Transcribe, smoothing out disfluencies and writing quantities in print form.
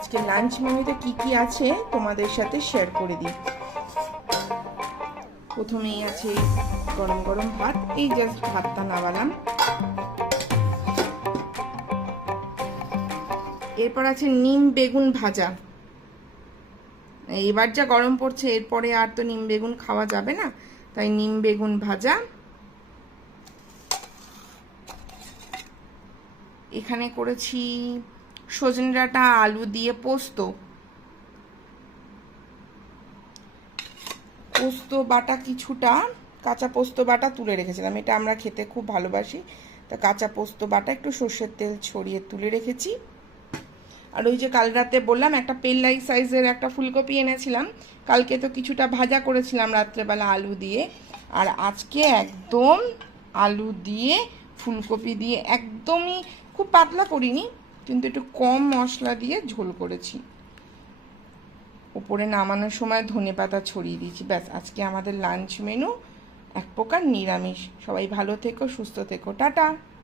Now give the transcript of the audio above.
আজকে লাঞ্চ মেনুতে কি কি আছে তোমাদের সাথে শেয়ার করে দিই। প্রথমেই আছে গরম গরম ভাত, এই জাস্ট ভাতটা নামালাম। এরপর আছে নিম বেগুন ভাজা। এবার যা গরম পড়ছে এরপরে আর তো নিম বেগুন খাওয়া যাবে না, তাই নিম বেগুন ভাজা। এখানে করেছি সজনে ডাঁটা আলু দিয়ে পোস্ত। পোস্ত বাটা কিছুটা, কাঁচা পোস্ত বাটা তুলে রেখেছিলাম, এটা আমরা খেতে খুব ভালোবাসি, তা কাঁচা পোস্ত বাটা একটু সর্ষের তেল ছড়িয়ে তুলে রেখেছি। আর ওই যে কাল রাতে বললাম একটা পেল্লাই সাইজের একটা ফুলকপি এনেছিলাম, কালকে তো কিছুটা ভাজা করেছিলাম রাত্রেবেলা আলু দিয়ে, আর আজকে একদম আলু দিয়ে ফুলকপি দিয়ে একদমই খুব পাতলা করিনি, কিন্তু একটু কম মশলা দিয়ে ঝোল করেছি। ওপরে নামানোর সময় ধনেপাতা ছড়িয়ে দিয়েছি। ব্যাস, আজকে আমাদের লাঞ্চ মেনু এক প্রকার নিরামিষ। সবাই ভালো থেকো, সুস্থ থেকো, টাটা।